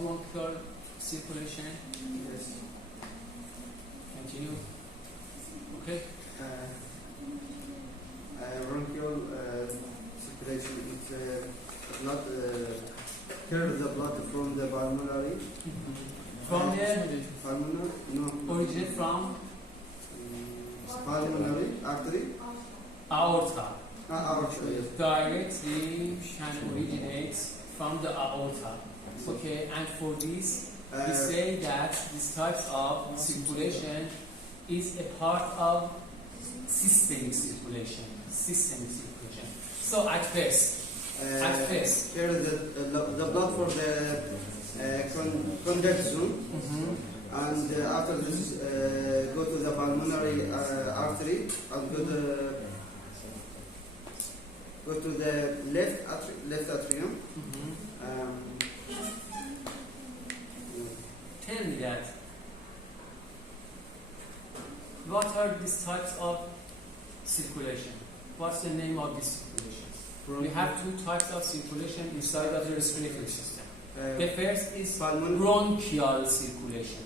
bronchial circulation? Yes. Continue. Okay. Bronchial circulation, it's not carry the blood from the pulmonary. From the Pulmonary? No. origin from Pulmonary artery? aorta. Aorta, yes. Directly can originate from the aorta. Okay, and for this, we say that this type of circulation is a part of systemic circulation. So at first, here the blood for the conduct zone, and after this go to the pulmonary artery and go to the left atrium. Tell me that. What are these types of circulation? What's the name of this circulation? We have two types of circulation inside of the respiratory system. The first is bronchial circulation.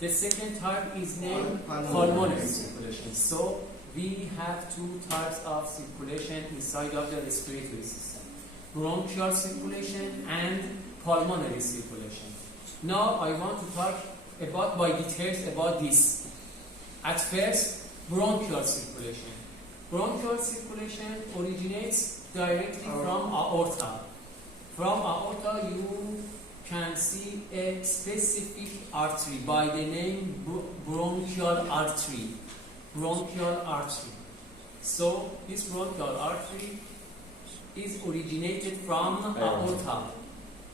The second type is named pulmonary circulation. So we have two types of circulation inside of the respiratory system: bronchial circulation and pulmonary circulation. Now I want to talk about by details about this. At first, bronchial circulation. Bronchial circulation originates directly from aorta. From aorta, you can see a specific artery by the name bronchial artery. So this bronchial artery is originated from aorta,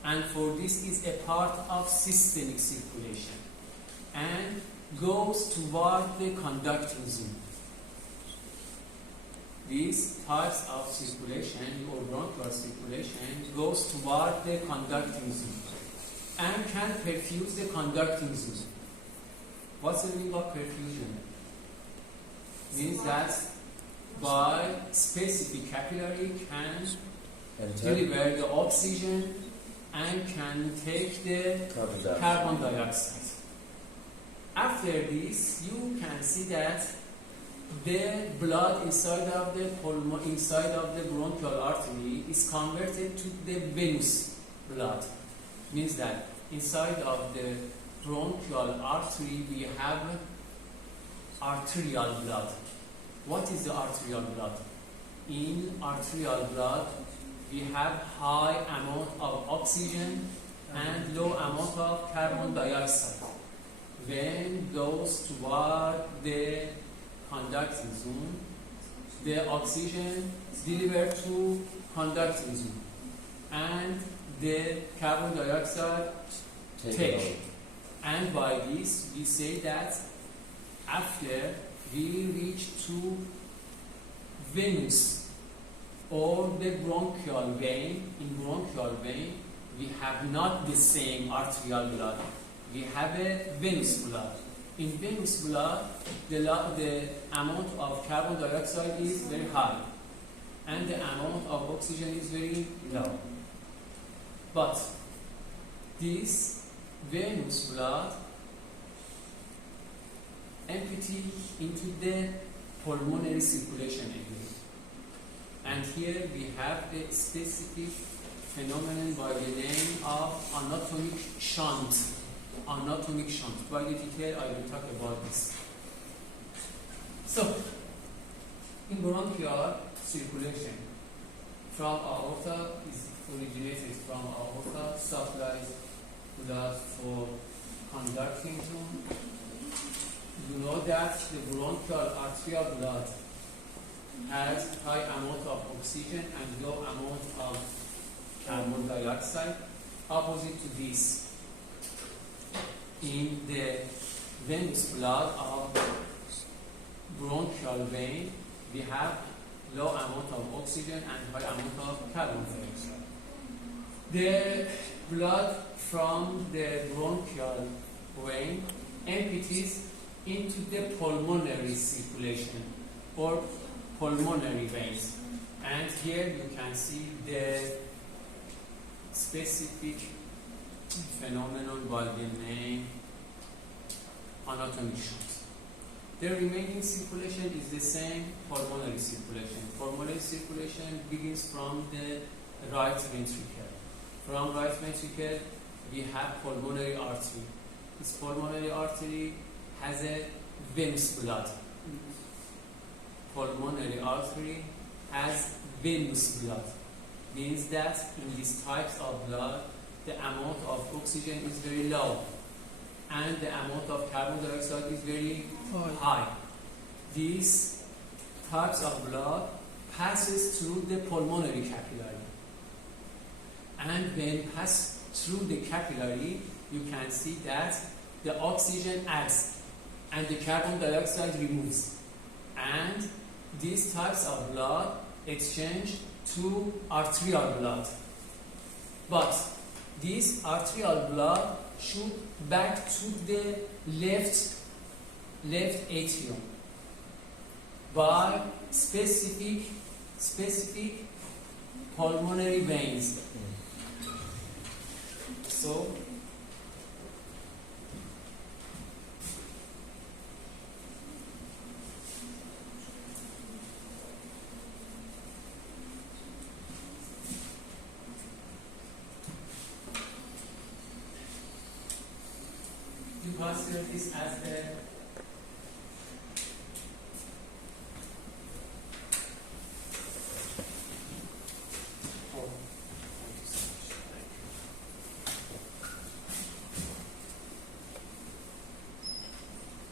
and for this is a part of systemic circulation and goes toward the conducting zone. These types of circulation or bronchial circulation goes toward the conducting zone and can perfuse the conducting zone. What's the meaning of perfusion? Means that by specific capillary can deliver the oxygen and can take the carbon dioxide. After this, you can see that the blood inside of the bronchial artery is converted to the venous blood. Means that inside of the bronchial artery we have arterial blood. What is the arterial blood? In arterial blood we have high amount of oxygen and low amount of carbon dioxide. When goes toward the conducting zone, the oxygen is delivered to conducting zone and the carbon dioxide take. And by this we say that after we reach to venous or the bronchial vein, in bronchial vein we have not the same arterial blood, we have a venous blood. In venous blood, the amount of carbon dioxide is very high and the amount of oxygen is very low. But this venous blood empty into the pulmonary circulation again. And here we have a specific phenomenon by the name of anatomic shunt. By the detail I will talk about this. So, in bronchial circulation, from aorta is originated from aorta, supplies blood for conducting zone. You know that the bronchial arterial blood has high amount of oxygen and low amount of carbon dioxide. Opposite to this, in the venous blood of bronchial vein, we have low amount of oxygen and high amount of carbon dioxide. The blood from the bronchial vein empties into the pulmonary circulation or pulmonary veins. And here you can see the specific phenomenon by the name anatomic shocks. The remaining circulation is the same pulmonary circulation. Pulmonary circulation begins from the right ventricle. From right ventricle, we have pulmonary artery. This pulmonary artery has a venous blood. Pulmonary artery has venous blood. Means that in these types of blood, the amount of oxygen is very low and the amount of carbon dioxide is very high. These types of blood passes through the pulmonary capillary, and when pass through the capillary, you can see that the oxygen adds and the carbon dioxide removes, and these types of blood exchange to arterial blood. But this arterial blood should back to the left atrium by specific pulmonary veins. So you consider this as the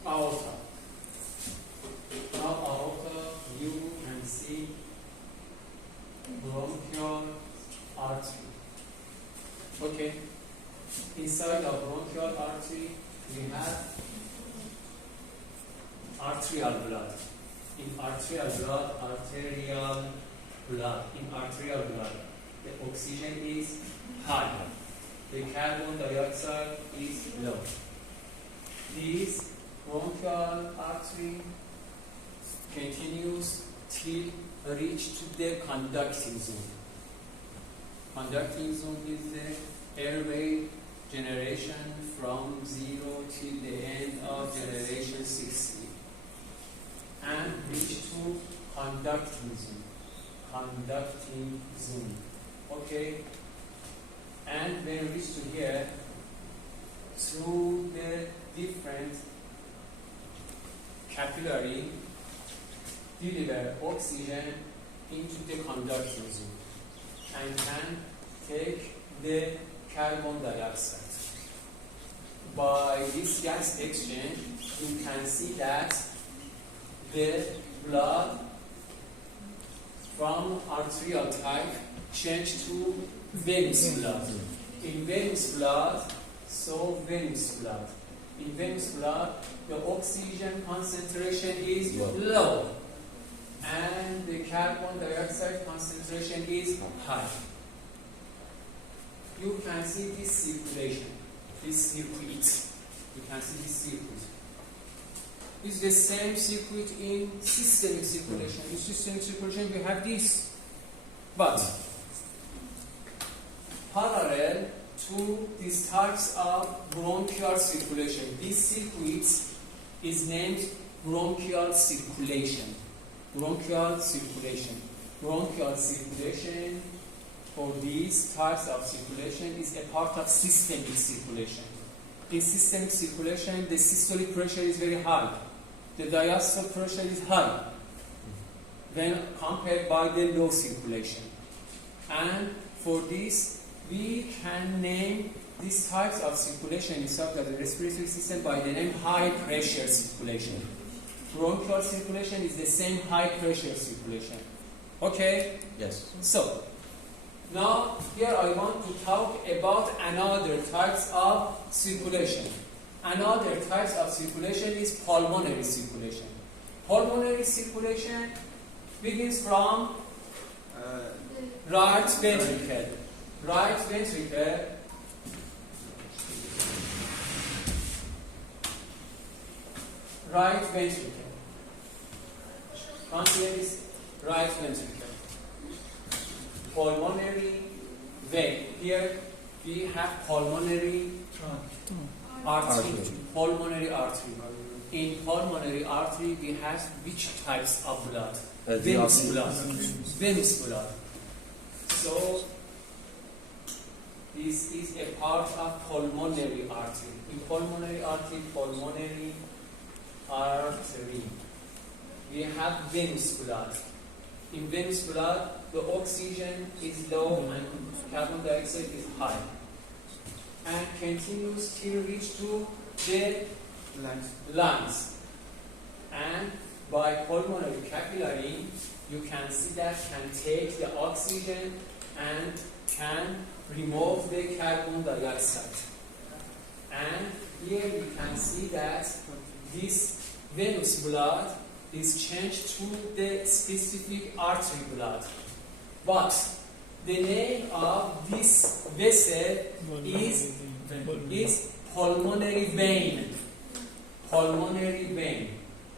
aorta. Now aorta, you can see bronchial artery. Okay. Inside of bronchial artery, we have arterial blood. In arterial blood, the oxygen is high. The carbon dioxide is low. This bronchial artery continues till reach to the conducting zone. Conducting zone is the airway generation from 0 till the end of generation 60, and reach to conducting zone. Okay, and then reach to here through the different capillary, deliver oxygen into the conducting zone and can take the carbon dioxide. By this gas exchange, you can see that the blood from arterial type changed to venous blood. In venous blood, in venous blood, the oxygen concentration is low and the carbon dioxide concentration is high. You can see this circulation, this circuit. You can see this circuit. It's the same circuit in systemic circulation. In systemic circulation, we have this. But parallel to these types of bronchial circulation, this circuit is named bronchial circulation. Bronchial circulation. Bronchial circulation for these types of circulation is a part of systemic circulation. In systemic circulation, the systolic pressure is very high. The diastolic pressure is high when compared by the low circulation. And for this, we can name these types of circulation inside of the respiratory system by the name high pressure circulation. Bronchial circulation is the same high pressure circulation. Okay? Yes. So, now here I want to talk about another types of circulation. Another types of circulation is pulmonary circulation. Pulmonary circulation begins from right ventricle. Right ventricle. Right ventricle. Consider this right ventricle. Pulmonary vein. here we have pulmonary artery. Pulmonary artery. In pulmonary artery, we have which types of blood? Venous blood. Venous blood. So this is a part of pulmonary artery. In pulmonary artery, we have venous blood. In venous blood, the oxygen is low and carbon dioxide is high, and continues till reach to the lungs. And by pulmonary capillary, you can see that can take the oxygen and can remove the carbon dioxide. And here you can see that this venous blood is changed to the specific artery blood. But the name of this vessel is pulmonary vein. Pulmonary vein.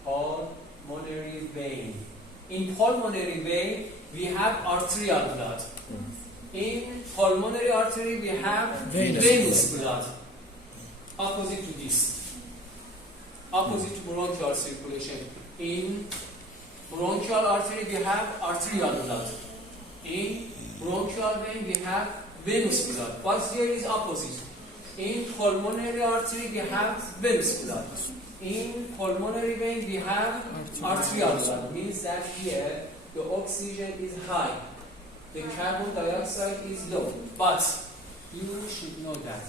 Pulmonary vein. In pulmonary vein, we have arterial blood. In pulmonary artery, we have venous blood. Opposite to this. Opposite to bronchial circulation. In bronchial artery, we have arterial blood. In bronchial vein, we have venous blood. But here is opposite. In pulmonary artery, we have venous blood. In pulmonary vein, we have arterial blood. Means that here the oxygen is high, the carbon dioxide is low. But you should know that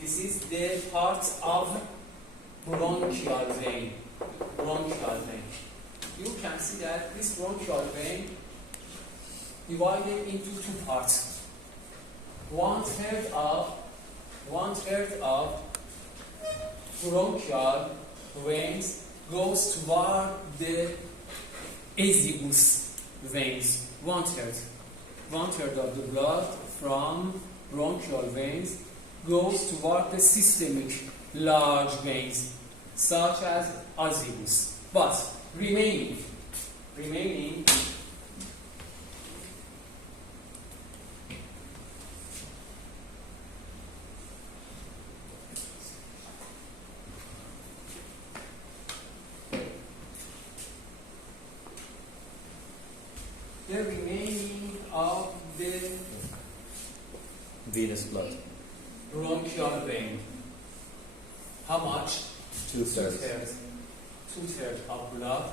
this is the part of bronchial vein. Bronchial vein. You can see that this bronchial vein divided into two parts. One third of bronchial veins goes toward the azygous veins. One third of the blood from bronchial veins goes toward the systemic large veins, such as azygous. But remaining of the venous blood. Bronchial vein. How much? Two-thirds. Two-thirds of blood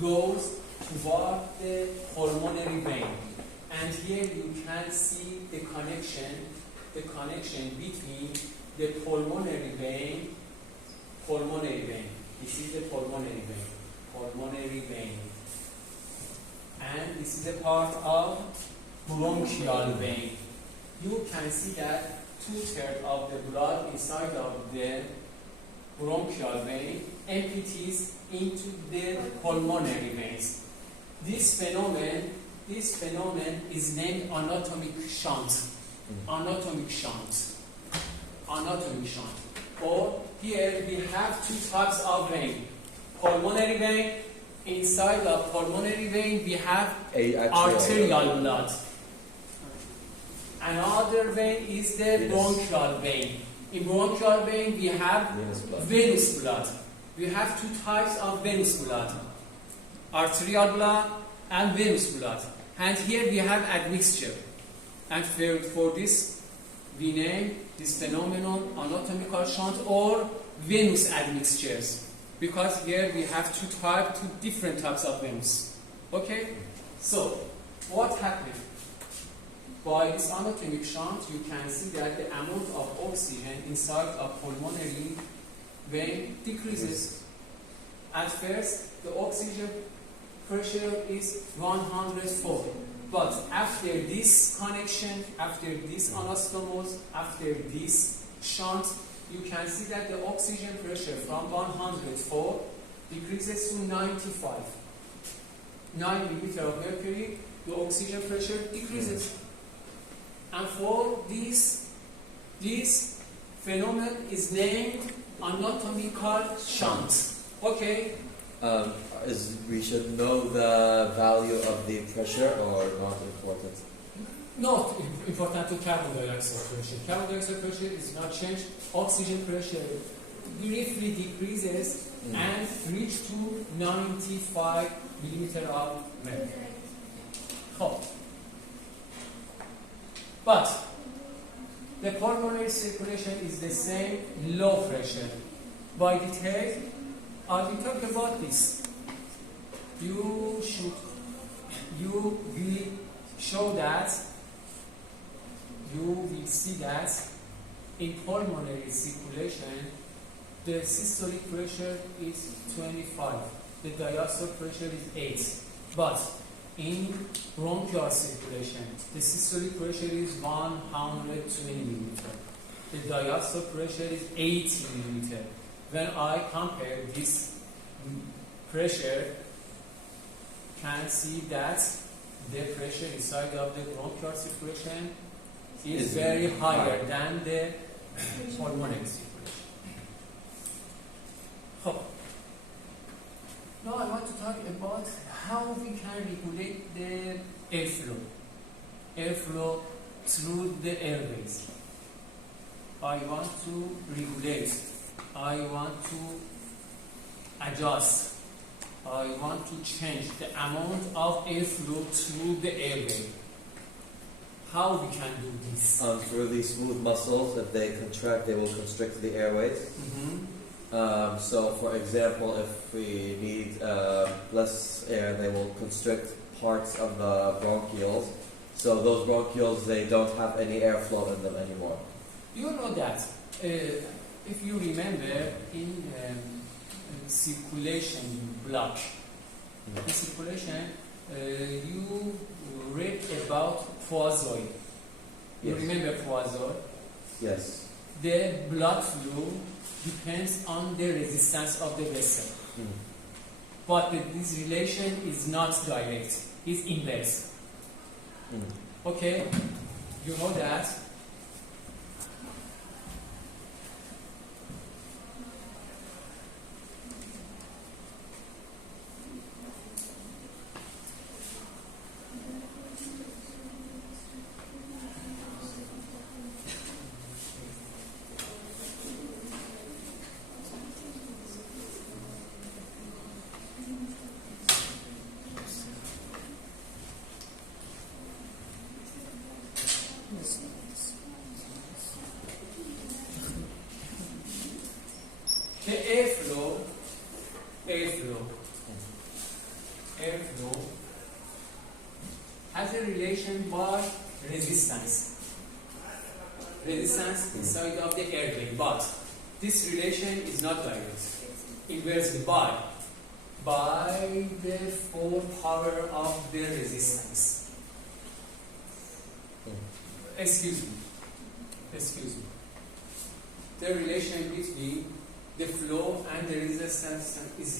goes toward the pulmonary vein. And here you can see the connection between the pulmonary vein. This is the pulmonary vein. And this is a part of bronchial vein. You can see that two-thirds of the blood inside of the bronchial vein empties into the pulmonary veins. This phenomenon is named anatomic shunt. Anatomic shunt. Or here we have two types of vein. Pulmonary vein. Inside of pulmonary vein we have arterial blood. Another vein is the bronchial vein. In bronchial vein we have venous blood. We have two types of venous blood. Arterial blood and venous blood. And here we have admixture. And for this we name this phenomenon anatomical shunt or venous admixtures. Because here we have two different types of venous. Okay? So, what happened? By this anatomic shunt, you can see that the amount of oxygen inside a pulmonary vein decreases. At first, the oxygen pressure is 104. But after this connection, after this anastomose, after this shunt, you can see that the oxygen pressure from 104 decreases to 95. 9 millimeters of mercury, the oxygen pressure decreases. And for this phenomenon is named anatomical shunt. Okay? We should know the value of the pressure or not important? Not important to carbon dioxide pressure. Carbon dioxide pressure is not changed. Oxygen pressure briefly decreases and reach to 95 millimeter of mercury. But the pulmonary circulation is the same, low pressure. By detail, I will talk about this. You will see that in pulmonary circulation, the systolic pressure is 25, the diastolic pressure is 8. But in bronchial circulation, the systolic pressure is 120 millimeter. The diastolic pressure is 80 millimeter. When I compare this pressure, can see that the pressure inside of the bronchial circulation is very higher than the pulmonary circulation. Now I want to talk about how we can regulate the airflow through the airways. I want to regulate, I want to adjust, I want to change the amount of airflow through the airway. How we can do this? Through the smooth muscles, if they contract, they will constrict the airways. So, for example, if we need less air, they will constrict parts of the bronchioles. So those bronchioles, they don't have any airflow in them anymore. You know that, if you remember, in circulation block, in circulation, you read about poisoid. You remember poisoid? Yes. The blood flow depends on the resistance of the vessel. But this relation is not direct, it's inverse. Okay? You know that? The airflow has a relation by resistance inside of the airway, but this relation is not direct. Inversely by the full power of the resistance. Excuse me. The relation between the flow and the resistance is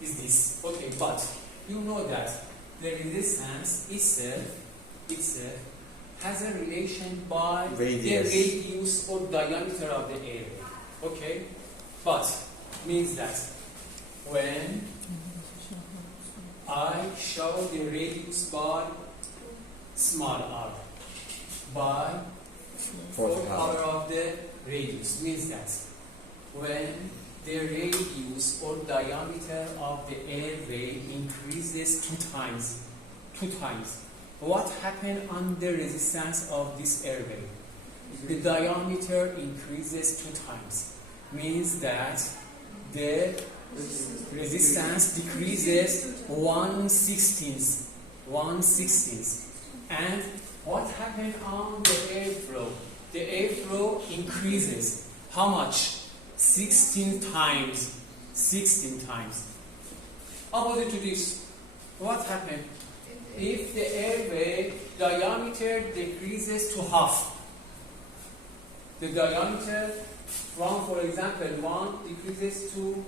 this. Okay, but you know that the resistance itself has a relation by the radius or diameter of the airway. Okay, but means that when I show the radius by small r by fourth power of the radius, means that when the radius or diameter of the airway increases two times, what happens on the resistance of this airway? The diameter increases 2 times, means that the resistance decreases 1/16. And what happens on the airflow? The airflow increases how much? 16 times. Opposite to this, what happens? If the airway diameter decreases to half, the diameter from, for example, 1 decreases to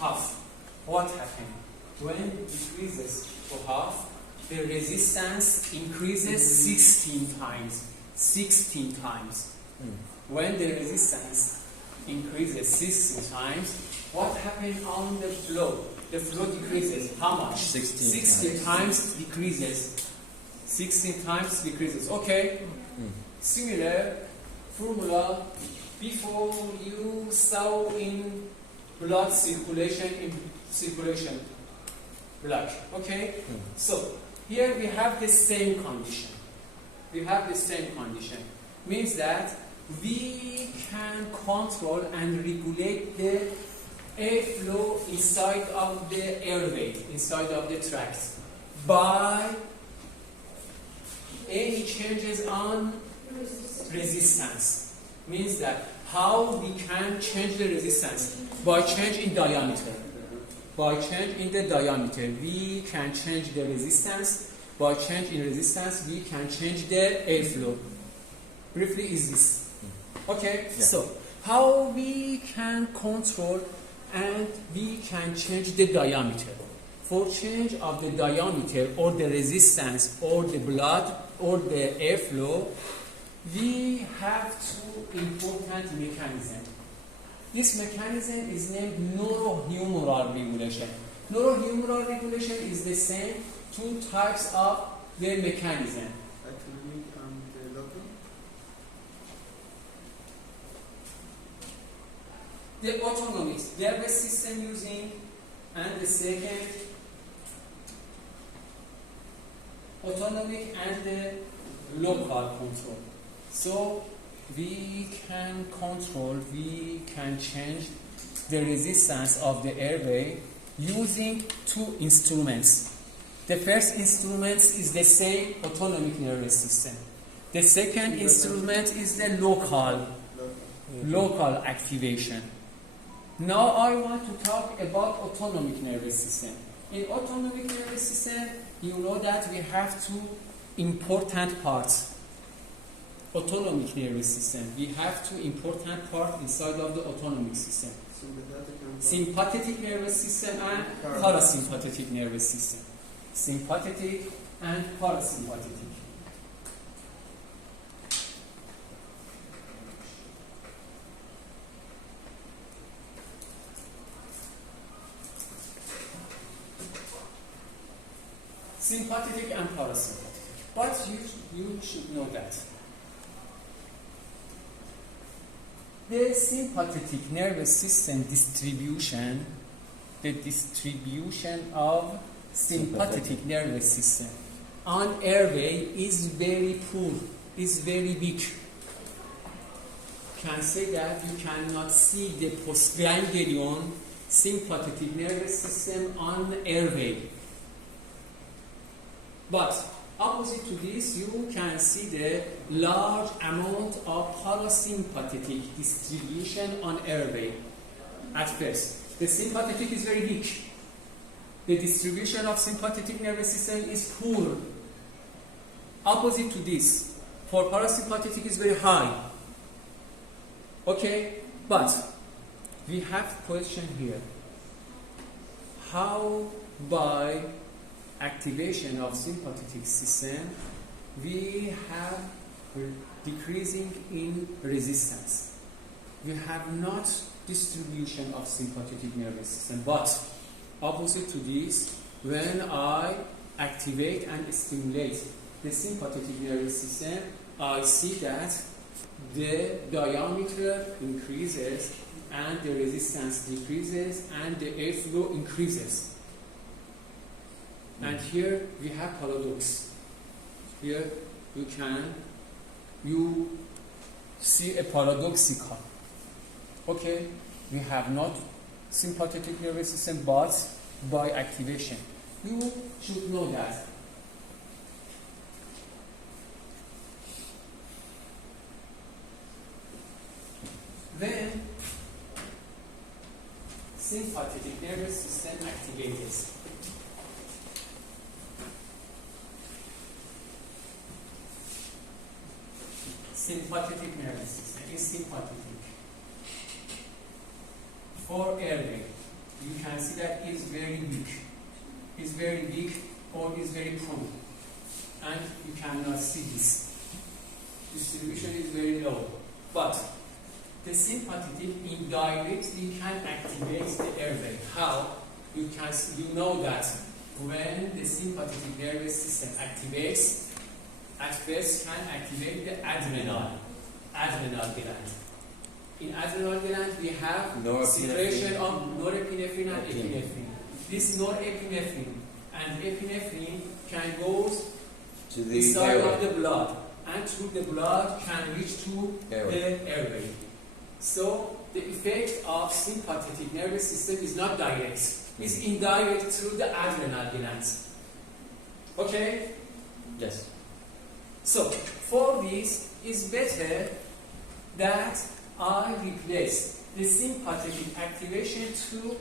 half, what happens? When it decreases to half, the resistance increases 16 times. When the resistance increases 16 times, what happens on the flow? the flow decreases. How much? 16 times decreases. 16 times decreases. Okay. Similar formula before you saw in blood circulation blood. Okay. So here we have the same condition. Means that we can control and regulate the airflow inside of the airway, inside of the tract, by any changes on resistance. Means that how we can change the resistance? By change in diameter. By change in the diameter, we can change the resistance. By change in resistance, we can change the airflow. Briefly is this. Okay, yeah. So how we can control and we can change the diameter. For change of the diameter or the resistance or the blood or the airflow, we have two important mechanisms. This mechanism is named neurohumoral regulation. Neurohumoral regulation is the same two types of the mechanism. Autonomic and local. The autonomic nervous system using, and the second autonomic and the local control. So we can control, we can change the resistance of the airway using two instruments. The first instrument is the same autonomic nervous system. The second instrument is the local activation. Now I want to talk about autonomic nervous system. In autonomic nervous system, you know that we have two important parts. Autonomic nervous system. We have two important parts inside of the autonomic system. Sympathetic nervous system and parasympathetic nervous system. Sympathetic and parasympathetic. Sympathetic and parasympathetic. But you should know that the sympathetic nervous system distribution, the distribution of sympathetic nervous system on airway is very poor, is very weak. You can say that you cannot see the postganglion sympathetic nervous system on airway. But opposite to this, you can see the large amount of parasympathetic distribution on airway. At first, the sympathetic is very weak. The distribution of sympathetic nervous system is poor. Opposite to this, for parasympathetic is very high. Okay, but we have question here. How by activation of sympathetic system we have decreasing in resistance? We have not distribution of sympathetic nervous system, but opposite to this, when I activate and stimulate the sympathetic nervous system, I see that the diameter increases and the resistance decreases and the airflow increases. And here we have paradox. Here you see a paradoxical. Okay, we have not sympathetic nervous system, but by activation. You should know that. When sympathetic nervous system activates, sympathetic nervous system is sympathetic. For airway, you can see that is very weak. Is very weak or is very poor. And you cannot see this. Distribution is very low. But the sympathetic indirectly can activate the airway. How? you know that when the sympathetic nervous system activates, at first can activate the adrenal gland. In adrenal gland we have secretion of norepinephrine and epinephrine. This norepinephrine and epinephrine can go to the inside airway. of the blood, and through the blood can reach to the airway. So the effect of sympathetic nervous system is not direct. It's indirect through the adrenal glands. Okay? Yes. So for this, it's better that I replace the sympathetic activation to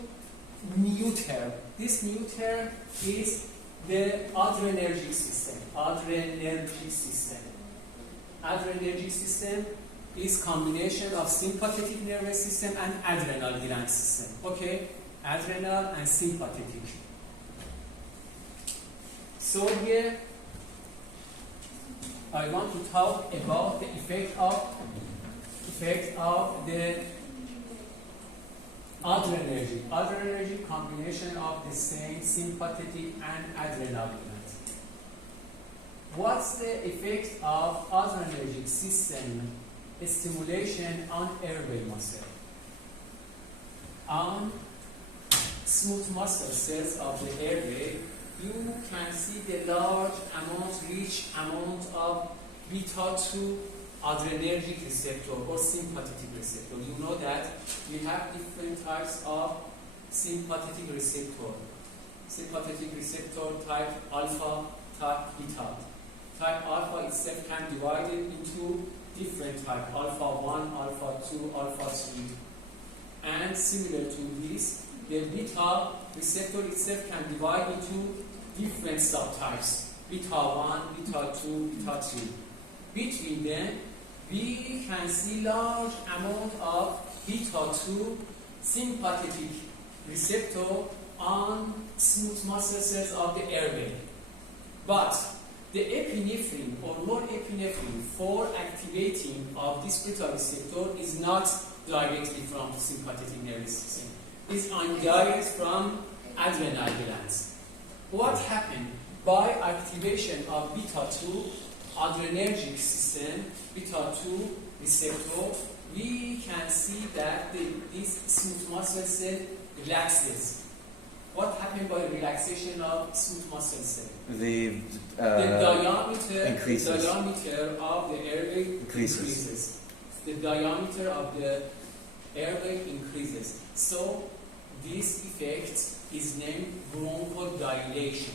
neuter. This neuter is the adrenergic system. Adrenergic system is combination of sympathetic nervous system and adrenal gland system. Okay? Adrenal and sympathetic. So here I want to talk about the effect of the adrenergic. Adrenergic combination of the same sympathetic and adrenal gland. What's the effect of adrenergic system stimulation on airway muscle? On smooth muscle cells of the airway, you can see the rich amount of beta-2 adrenergic receptor or sympathetic receptor. You know that we have different types of sympathetic receptor. Sympathetic receptor type alpha, type beta. Type alpha itself can be divided into different types, alpha 1, alpha 2, alpha 3. And similar to this, the beta receptor itself can divide into different subtypes, beta 1, beta 2, beta 3. Between them, we can see large amount of beta 2 sympathetic receptor on smooth muscle cells of the airway. But the epinephrine or norepinephrine for activating of this beta receptor is not directly from the sympathetic nervous system. It's indirect from adrenal glands. What happened? By activation of beta 2 adrenergic system, beta 2 receptor, we can see that this smooth muscle cell relaxes. What happened by relaxation of smooth muscle cell? The diameter increases. Of the airway increases. The diameter of the airway increases. So this effect is named bronchodilation.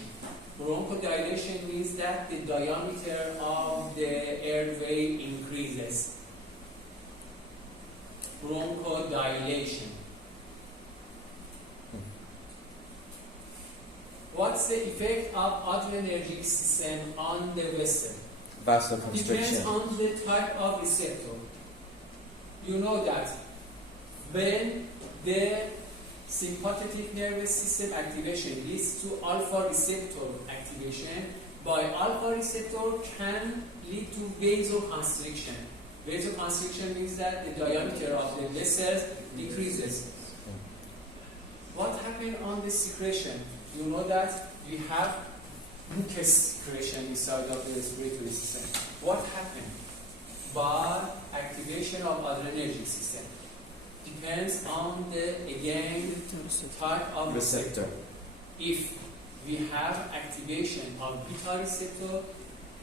Bronchodilation means that the diameter of the airway increases. Bronchodilation. What's the effect of adrenergic system on the vessel? Vasoconstriction. Depends on the type of receptor. You know that when the sympathetic nervous system activation leads to alpha receptor activation, by alpha receptor can lead to vasoconstriction. Vasoconstriction means that the diameter of the vessels decreases. What happened on the secretion? You know that we have mucus secretion inside of the respiratory system. What happened? By activation of adrenergic system. Depends on the, again, type of receptor. If we have activation of beta receptor,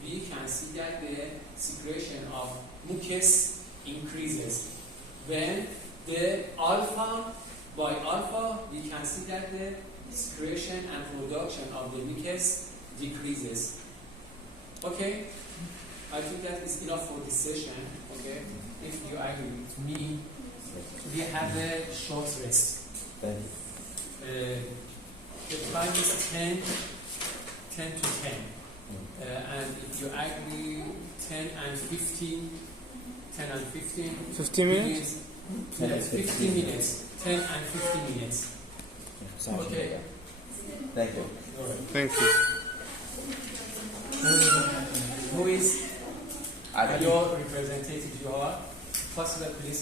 we can see that the secretion of mucus increases. When the alpha, by alpha, we can see that the secretion and production of the mucus decreases. Okay? I think that is enough for this session. Okay? If you agree with me, we have a short rest. Thank you. The time is 10 to 10. And if you agree 10 and 15, 10 and 15. 15 minutes? 10 and 15 minutes. 10 and 15 minutes. Okay. Thank you. All right. Thank you. Who is your representative? You are. Possible, please.